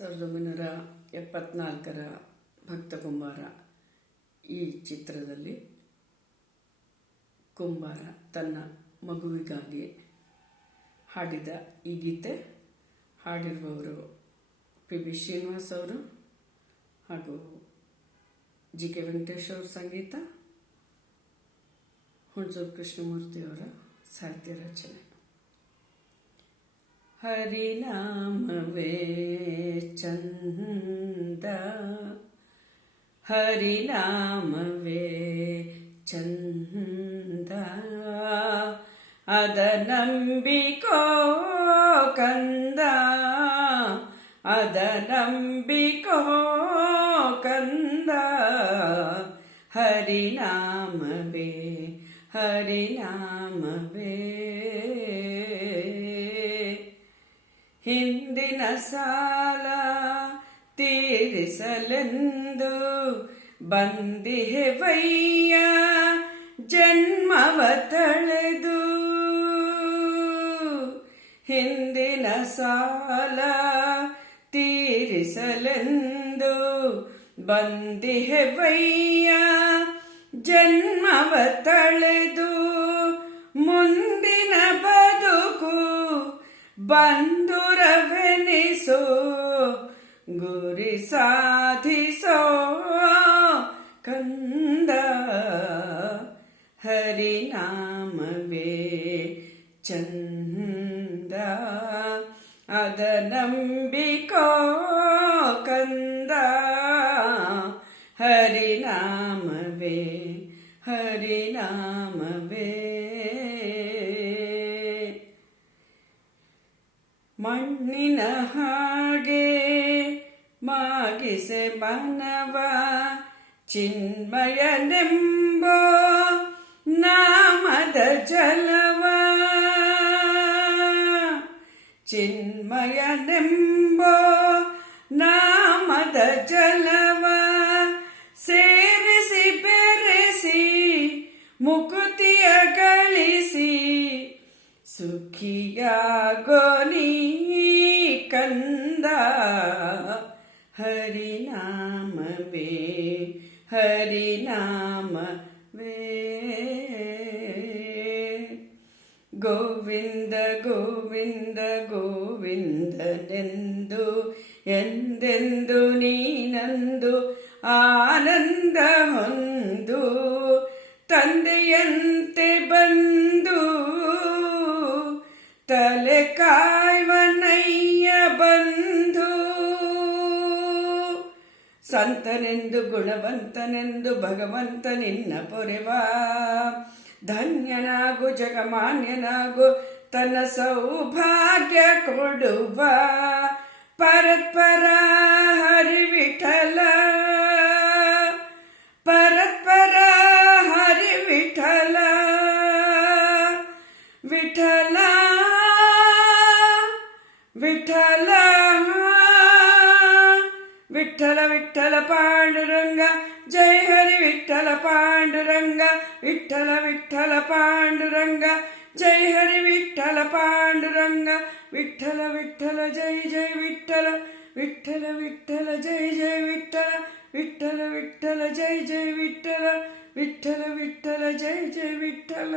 1974 ಭಕ್ತ ಕುಂಬಾರ ಈ ಚಿತ್ರದಲ್ಲಿ ಕುಂಬಾರ ತನ್ನ ಮಗುವಿಗಾಗಿ ಹಾಡಿದ ಈ ಗೀತೆ ಹಾಡಿರುವವರು ಪಿ.ಬಿ. ಶ್ರೀನಿವಾಸ್ ಅವರು ಹಾಗೂ ಜಿ.ಕೆ. ವೆಂಕಟೇಶ್ ಅವರ ಸಂಗೀತ, ಹುಣಸೂರು ಕೃಷ್ಣಮೂರ್ತಿ ಅವರ ಸಾಹಿತ್ಯ ರಚನೆ. ಹರಿನಾಮವೇ ಚಂದ, ಹರಿನಾಮವೇ ಚಂದ, ಅದ ನಂಬಿಕೋ ಕಂದ, ಅದ ನಂಬಿಕೋ ಕಂದ, ಹರಿನಾಮವೇ ಹರಿನಾಮವೇ. ಹಿಂದಿನ ಸಾಲ ತೀರಿಸಲೆಂದು ಬಂದಿಹೆವಯ್ಯ ಜನ್ಮವ ತಳೆದು, ಹಿಂದಿನ ಸಾಲ ತೀರಿಸಲೆಂದು ಬಂದಿಹೆವಯ್ಯ ಜನ್ಮವ ತಳೆದು, ಮುಂದಿನ ಬದುಕು ಬಂಧುರವೆನಿಸೋ ಗುರಿ ಸಾಧಿಸೋ ಕಂದ, ಹರಿನಾಮವೇ ಚಂದ, ಅದ ನಂಬಿಕೋ ಕಂದ, ಹರಿನಾಮವೇ ಹರಿನಾಮವೇ. ಮಣ್ಣಿನ ಹಾಗೆ ಮಾಗಿಸೆ ಮನವ ಚಿನ್ಮಯನೆಂಬೋ ನಾಮದ ಜಲವ, ಚಿನ್ಮಯನೆಂಬೋ ನಾಮದ ಜಲವ ಸೇರಿಸಿ ಬೆರೆಸಿ ಮುಕುತಿಯ ಗಳಿಸಿ ಸುಖಿಯಾಗೋ ನೀ ಕಂದ, ಹರಿನಾಮವೇ ಹರಿನಾಮವೇ. ಗೋವಿಂದ ಗೋವಿಂದ ಗೋವಿಂದನೆಂದು ಎಂದೆಂದು ನೀನಂದು ಆನಂದ ಹೊಂದು, ತಂದೆಯಂತೆ ಬಂದು ತಲೆ ಕಾಯ್ವನಯ್ಯ ಬಂಧು, ಸಂತನೆಂದು ಗುಣವಂತನೆಂದು ಭಗವಂತ ನಿನ್ನ ಪೊರೆವ, ಧನ್ಯನಾಗು ಜಗಮಾನ್ಯನಾಗು ತನ್ನ ಸೌಭಾಗ್ಯ ಕೊಡುವ, ಪರತ್ಪರ ಹರಿವಿಠಲ, ಪರತ್ಪರ ಹರಿವಿಠಲ, ವಿಠಲ ವಿಠಲ ವಿಠಲ ವಿಠಲ ಪಾಂಡುರಂಗ, ಜಯ ಹರಿ ವಿಠಲ ಪಾಂಡುರಂಗ, ವಿಠಲ ವಿಠಲ ಪಾಂಡುರಂಗ, ಜಯ ಹರಿ ವಿಠಲ ಪಾಂಡುರಂಗ, ವಿಠಲ ವಿಠಲ ಜಯ ಜಯ ವಿಠಲ, ವಿಠಲ ವಿಠಲ ಜಯ ಜಯ ವಿಠಲ, ವಿಠಲ ವಿಠಲ ಜಯ ಜಯ ವಿಠಲ, ವಿಠಲ ವಿಠಲ ಜಯ ಜಯ ವಿಠಲ.